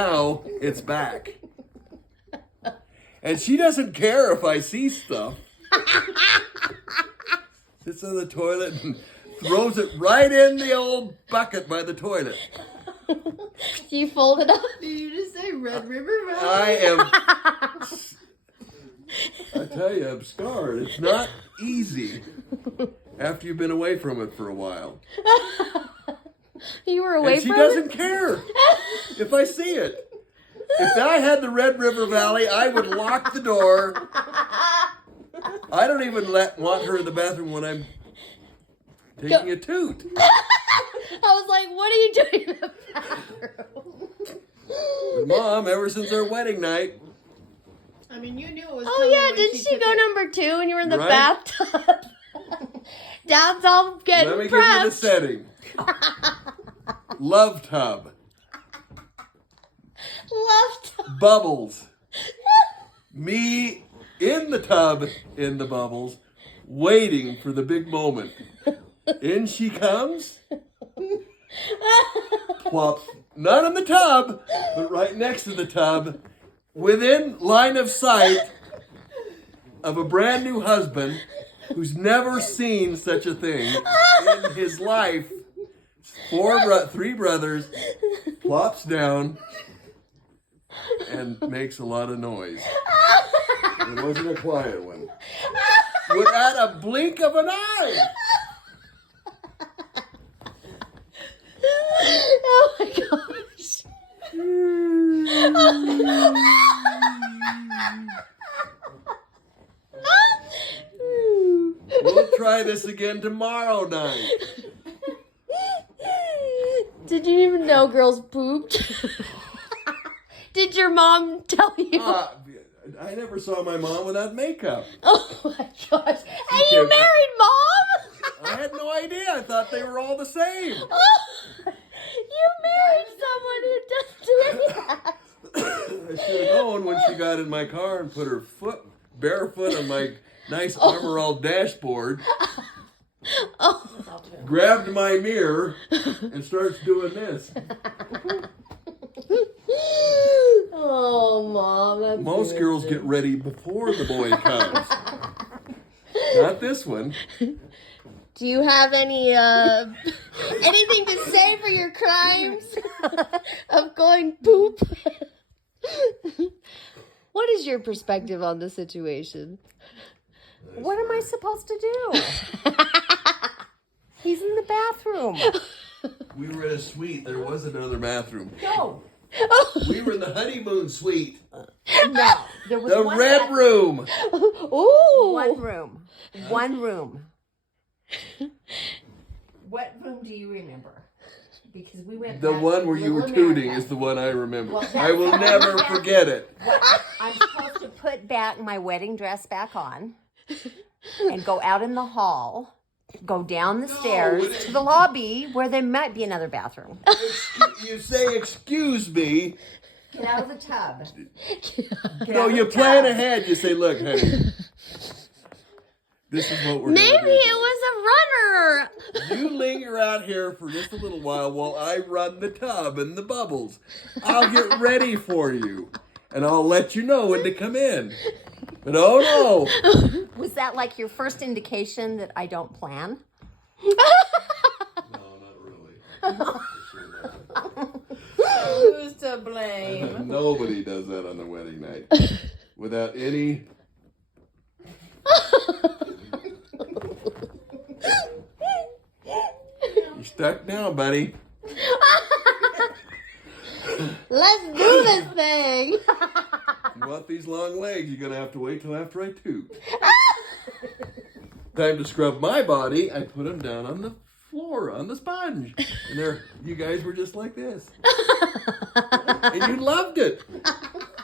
Now it's back. And she doesn't care if I see stuff. Sits on the toilet and throws it right in the old bucket by the toilet. You fold it up? Did you just say Red River Valley? I tell you, I'm scarred. It's not easy after you've been away from it for a while. You were away And she from doesn't it? care if I see it. If I had the Red River Valley, I would lock the door. I don't even want her in the bathroom when I'm taking a toot. I was like, what are you doing in the bathroom? Mom, ever since our wedding night. I mean, you knew it was Oh, coming yeah, when didn't she took go it. number 2 and you were in the Right? bathtub? Dad's all getting Let me give you the prepped. setting. Love tub. Left. Bubbles. Me in the tub, in the bubbles, waiting for the big moment. In she comes. Plops, not in the tub, but right next to the tub, within line of sight of a brand new husband who's never seen such a thing in his life. 3 brothers, plops down, and makes a lot of noise. It wasn't a quiet one. Without a blink of an eye. Oh my gosh. We'll try this again tomorrow night. Did you even know girls pooped? Did your mom tell you? I never saw my mom without makeup. Oh my gosh. Hey, you can't- married mom? I had no idea. I thought they were all the same. You married someone who doesn't do any of that. I should have known when she got in my car and put her barefoot on my nice Armor All dashboard, grabbed my mirror, and starts doing this. Oh, Mom, that's Most girls get ready before the boy comes. Not this one. Do you have any anything to say for your crimes of going poop? What is your perspective on the situation? What am I supposed to do? He's in the bathroom. We were in a suite. There was another bathroom. No. We were in the honeymoon suite. No. There was The one red bathroom. room. Ooh. One room. One room. What room do you remember? Because we went The back one to where you were Little tooting America. is the one I remember. Well, I will that's- never forget it. I'm supposed to put back my wedding dress back on and go out in the hall, go down the stairs to the lobby where there might be another bathroom. You say, excuse me. Get out of the tub. No, you plan ahead. You say, look, honey, this is what we're Maybe going to do. it was a runner. You linger out here for just a little while I run the tub and the bubbles. I'll get ready for you, and I'll let you know when to come in. But oh no. Was that like your first indication that I don't plan? No, not really. Who's to blame? Nobody does that on the wedding night without any. You're stuck now, buddy. Let's do this thing. You want these long legs, you're going to have to wait till after I toot. Time to scrub my body, I put them down on the floor, on the sponge. And there, you guys were just like this. And you loved it.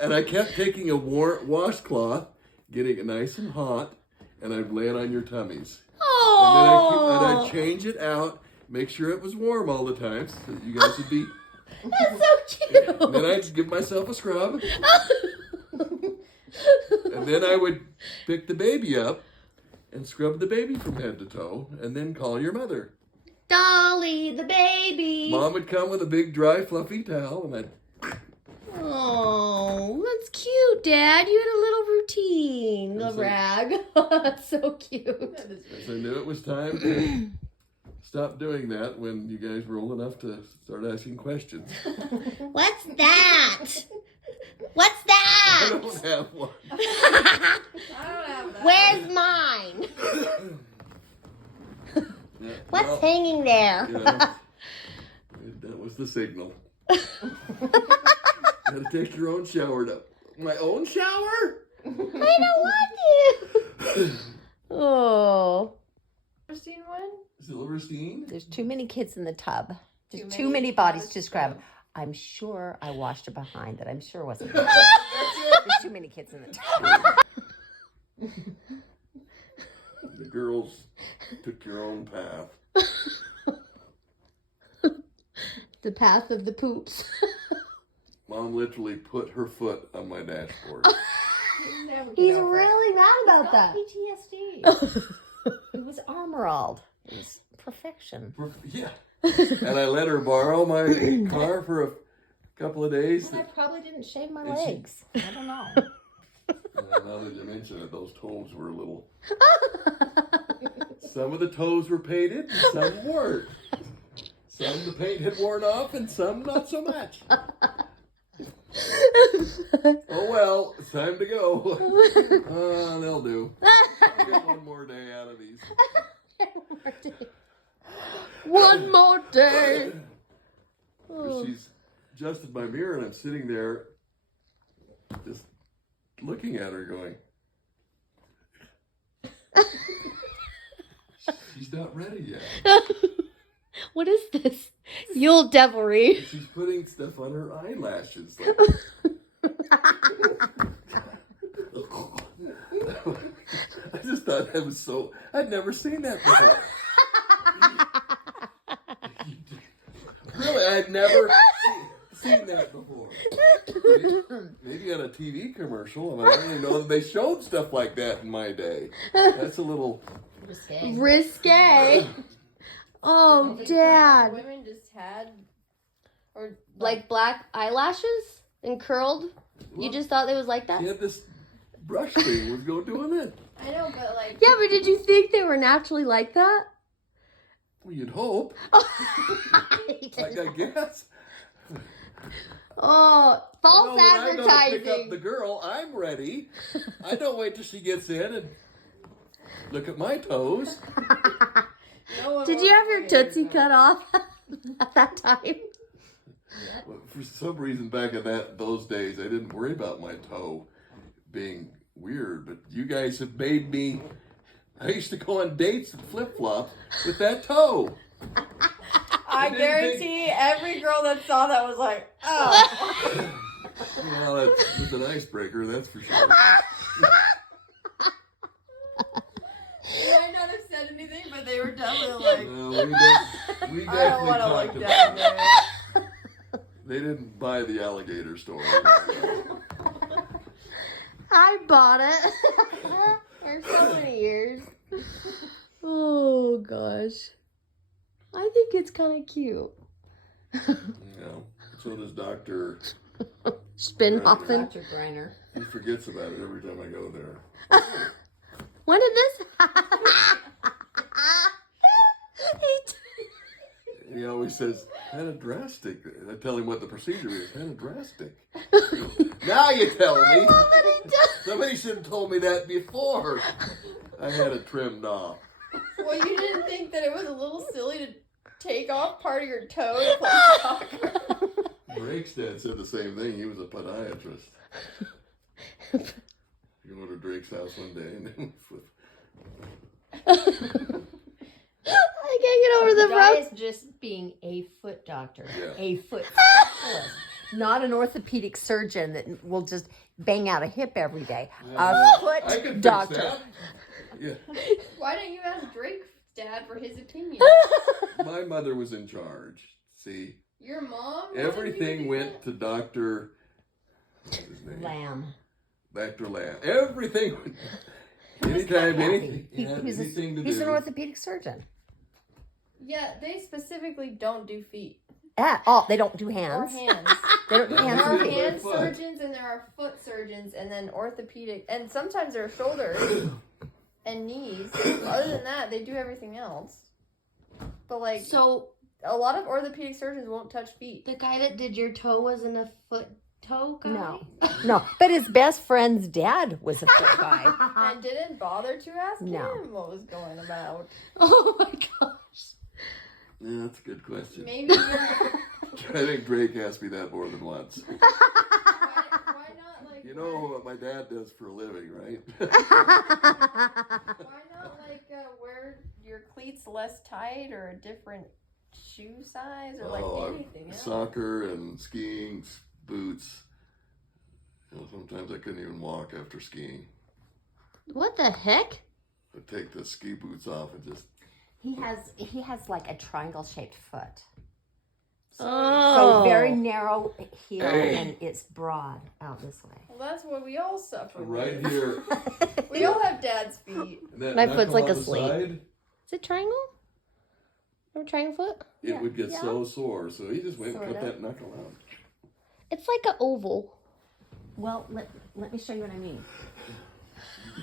And I kept taking a washcloth, getting it nice and hot, and I'd lay it on your tummies. And then I'd change it out, make sure it was warm all the time, so that you guys would be. That's so cute. And then I'd give myself a scrub. And then I would pick the baby up and scrub the baby from head to toe, and then call your mother. Dolly, the baby. Mom would come with a big, dry, fluffy towel, and I'd Dad. You had a little routine. The That's it. rag. That's so cute. That is Yes, I knew it was time to stop doing that when you guys were old enough to start asking questions. What's that? What's I that? don't have one. I don't have that. Where's mine? Yeah, What's well, hanging there? yeah, that was the signal. Gotta take your own shower now. My own shower? I don't want to. Oh. Christine one? Silverstein? There's too many kids in the tub. There's Too too many many bodies bodies to to scrub. scrub. I'm sure I washed her behind that. I'm sure wasn't. That's it. There's too many kids in the tub. The girls took your own path. The path of the poops. Mom literally put her foot on my dashboard. You never get He's over it. really mad about that. PTSD. It was armoralled. It was perfection. Yeah. And I let her borrow my car for a couple of days. And I probably didn't shave my And she- legs. I don't know. Now that you mention it, those toes were a little. Some of the toes were painted, and some weren't. Some the paint had worn off, and some not so much. Oh well, it's time to go. They'll do. I'll get one more day out of these. One more day. She's adjusted my mirror, and I'm sitting there, just looking at her, going, "She's not ready yet." What is this? Yule devilry. She's putting stuff on her eyelashes. Like, I just thought that was so. I'd never seen that before. Really, I'd never seen that before. Maybe on a TV commercial. I mean, I didn't even know that they showed stuff like that in my day. That's a little. Risque. Oh, Dad. Women just had, or Like black eyelashes and curled? You just thought it was like that? She had this brush thing was go doing it. I know, but like Yeah, but did you think they were naturally like that? Well, you'd hope. Like, I guess. Oh, I know false when I go to pick up advertising. the girl, I'm ready. I don't wait till she gets in and look at my toes. no one Did you wants have your to Tootsie hear cut off at that time? Well, for some reason, back in those days, I didn't worry about my toe being weird. But you guys have made me. I used to go on dates and flip flops with that toe. I didn't guarantee every girl that saw that was like, oh. Well, that's an icebreaker, that's for sure. They might not have said anything, but they were definitely like, No, we I don't definitely want to talked look about down it. there. They didn't buy the alligator story. I bought it. For so many years. Oh, gosh. I think it's kind of cute. No. So does Dr. Spinhoffen. Dr. Greiner. He forgets about it every time I go there. When did this happen? He always says, kind of drastic. I tell him what the procedure is. Kind of drastic. Now you tell me. Somebody should have told me that before. I had it trimmed off. Well, you didn't think that it was a little silly to take off part of your toe to play soccer? Drake's dad said the same thing. He was a podiatrist. You go to Drake's house one day and then I can't get over The the guy rope. is just being a foot doctor, Yeah. a foot specialist, not an orthopedic surgeon that will just bang out a hip every day. A I foot can fix doctor. that. Yeah. Why didn't you ask Drake's dad for his opinion? My mother was in charge. See, Your mom? everything went to Dr. What's his name? Lamb. Dr. Lamb. Everything. Anytime, anything. He's Anything to an do. orthopedic surgeon. Yeah, they specifically don't do feet. at all. They don't do Or hands. hands. They don't do There hands are and feet. hand Foot. surgeons and there are foot surgeons and then orthopedic and sometimes there are shoulders and knees. Other than that, they do everything else. But like So a lot of orthopedic surgeons won't touch feet. the guy that did your toe wasn't a foot toe guy? No. No, but his best friend's dad was a foot guy. And didn't bother to ask No. him what was going about. Oh my gosh. Yeah, that's a good question. Maybe I think Drake asked me that more than once. why not like You know what my dad does for a living, right? why not like wear your cleats less tight or a different shoe size or like anything else? Soccer and skiing boots. You know, sometimes I couldn't even walk after skiing. What the heck? I'd take the ski boots off and just. He has like a triangle shaped foot. Oh. So very narrow heel and it's broad out this way. Well, that's what we all suffer Right with. here. We all have dad's feet. and that My foot's knuckle like on a the slate. side, Is it triangle? Or triangle foot? it Yeah. would get Yeah. so sore. So he just went and cut Sorta. that knuckle out. It's like an oval. Well, let me show you what I mean.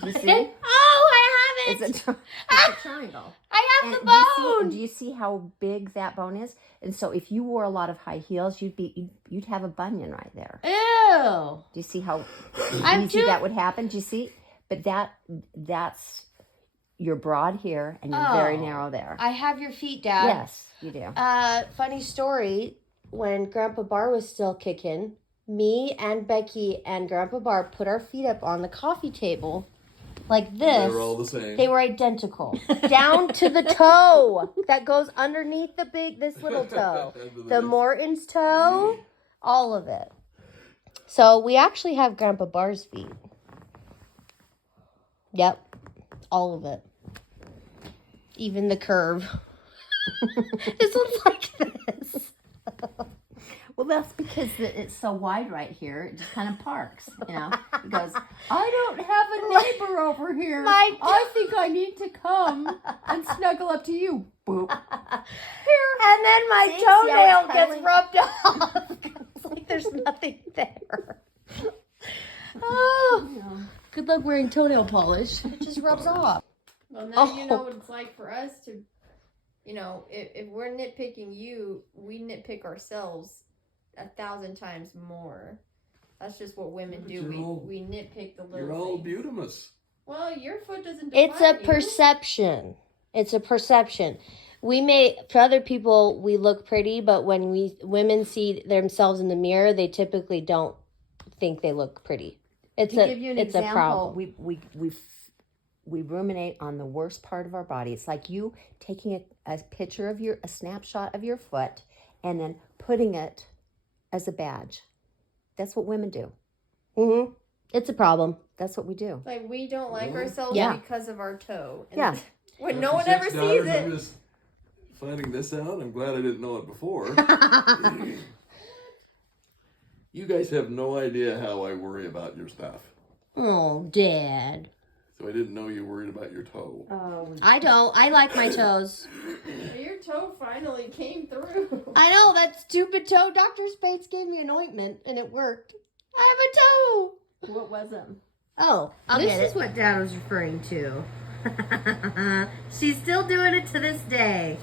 Do you see? Oh, I have It's it. a triangle. I have And the do you see- bone. do you see how big that bone is? And so if you wore a lot of high heels, you'd have a bunion right there. Ew. Do you see how I'm easy too- that would happen? Do you see? But that's you're broad here and you're very Oh. narrow there. I have your feet, Dad. Yes, you do. Funny story. When Grandpa Bar was still kicking, me and Becky and Grandpa Bar put our feet up on the coffee table like this. They were all the same. They were identical, down to the toe that goes underneath this little toe, the Morton's toe, all of it. So we actually have Grandpa Bar's feet. Yep, all of it, even the curve. This one's like this. Well, that's because it's so wide right here. It just kind of parks, you know. It goes, I don't have a neighbor over here. My- I think I need to come and snuggle up to you. Boop. And then my See how toenail it's gets cuddling? rubbed off. It's like there's nothing there. Oh, good luck wearing toenail polish. It just rubs off. Well, now you know Oh. what it's like for us to, you know, if we're nitpicking you, we nitpick ourselves 1,000 times more. That's just what women But do. you're all- We nitpick the little You're all things. beautimous. Well, your foot doesn't. It's a define you. perception. It's a perception. We may, for other people, we look pretty, but when women see themselves in the mirror, they typically don't think they look pretty. It's To a give you an it's a example, problem. we ruminate on the worst part of our body. It's like you taking a picture of a snapshot of your foot and then putting it as a badge. That's what women do. Mm-hmm. It's a problem. That's what we do. Like we don't like Really? ourselves Yeah. because of our toe. And Yeah. When no After one ever 6 sees daughters, it. I'm just finding this out. I'm glad I didn't know it before. You guys have no idea how I worry about your stuff. Oh, Dad. So I didn't know you worried about your toe. Oh, I don't. I like my toes. Your toe finally came through. I know, that stupid toe. Dr. Spates gave me an ointment and it worked. I have a toe. what was it? Oh, I'll This get is it. what Dad was referring to. She's still doing it to this day.